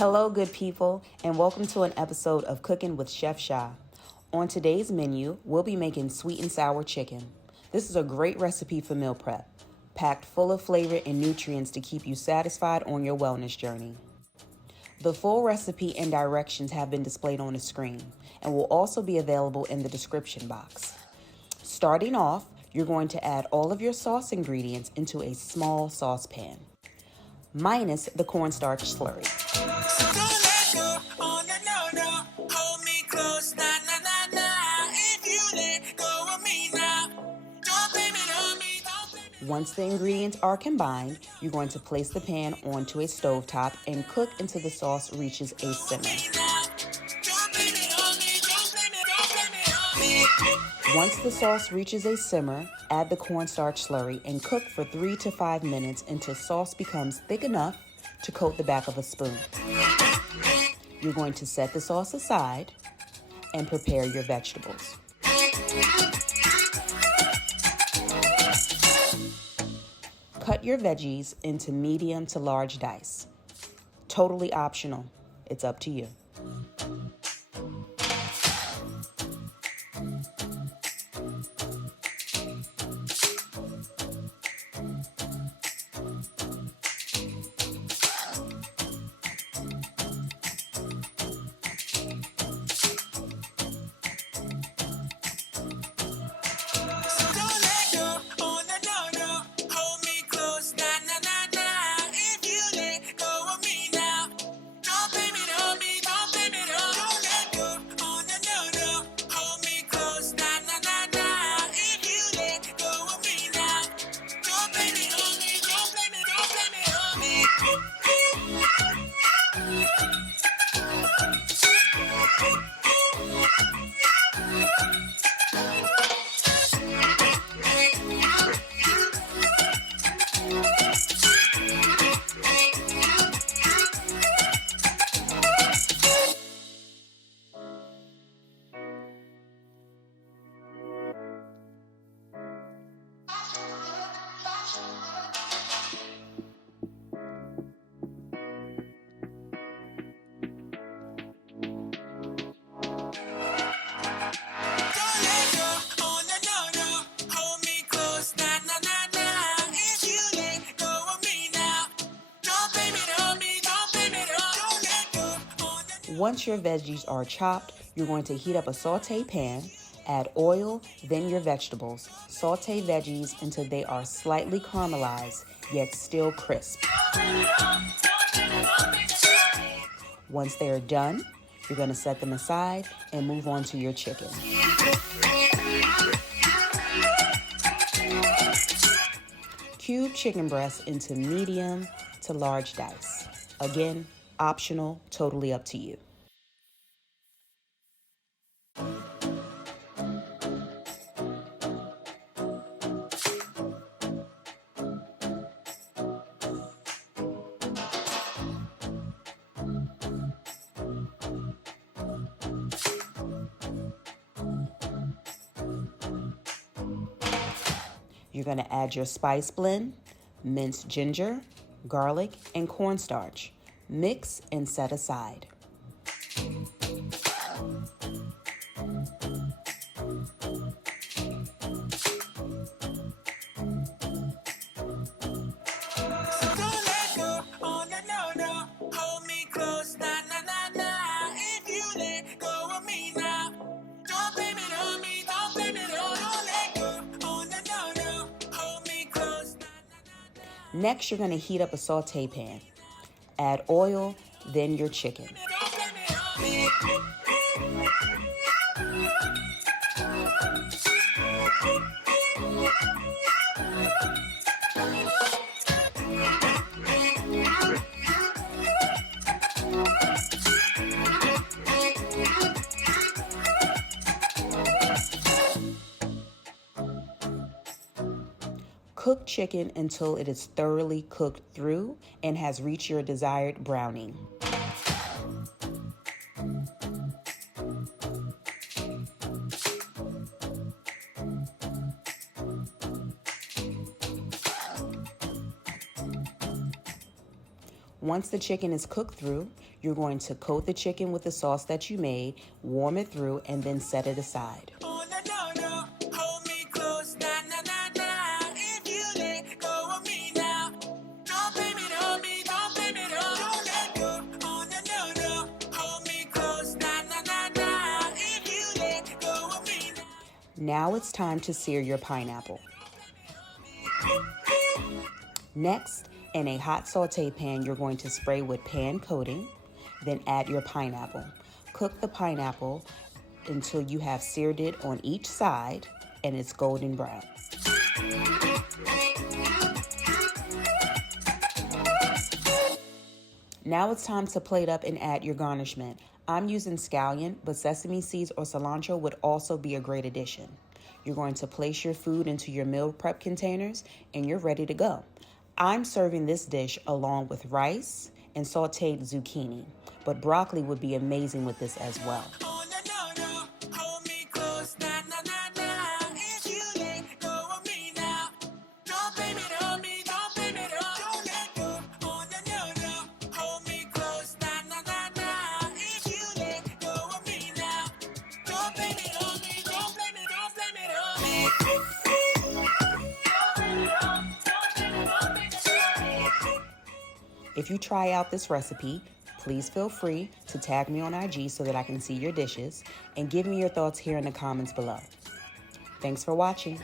Hello, good people, and welcome to an episode of Cooking with Chef Shah. On today's menu, we'll be making sweet and sour chicken. This is a great recipe for meal prep, packed full of flavor and nutrients to keep you satisfied on your wellness journey. The full recipe and directions have been displayed on the screen and will also be available in the description box. Starting off, you're going to add all of your sauce ingredients into a small saucepan, minus the cornstarch slurry. Once the ingredients are combined, you're going to place the pan onto a stovetop and cook until the sauce reaches a simmer. Once the sauce reaches a simmer, add the cornstarch slurry and cook for 3 to 5 minutes until sauce becomes thick enough to coat the back of a spoon. You're going to set the sauce aside and prepare your vegetables. Cut your veggies into medium to large dice. Totally optional. It's up to you. Once your veggies are chopped, you're going to heat up a saute pan, add oil, then your vegetables. Saute veggies until they are slightly caramelized, yet still crisp. Once they are done, you're going to set them aside and move on to your chicken. Cube chicken breasts into medium to large dice. Again, optional, totally up to you. You're going to add your spice blend, minced ginger, garlic, and cornstarch. Mix and set aside. Next, you're going to heat up a saute pan. Add oil, then your chicken. Cook chicken until it is thoroughly cooked through and has reached your desired browning. Once the chicken is cooked through, You're going to coat the chicken with the sauce that you made, warm it through, and then set it aside. Now it's time to sear your pineapple. Next, in a hot saute pan, you're going to spray with pan coating, then add your pineapple. Cook the pineapple until you have seared it on each side and it's golden brown. Now it's time to plate up and add your garnishment. I'm using scallion, but sesame seeds or cilantro would also be a great addition. You're going to place your food into your meal prep containers and you're ready to go. I'm serving this dish along with rice and sauteed zucchini, but broccoli would be amazing with this as well. If you try out this recipe, please feel free to tag me on IG so that I can see your dishes and give me your thoughts here in the comments below. Thanks for watching.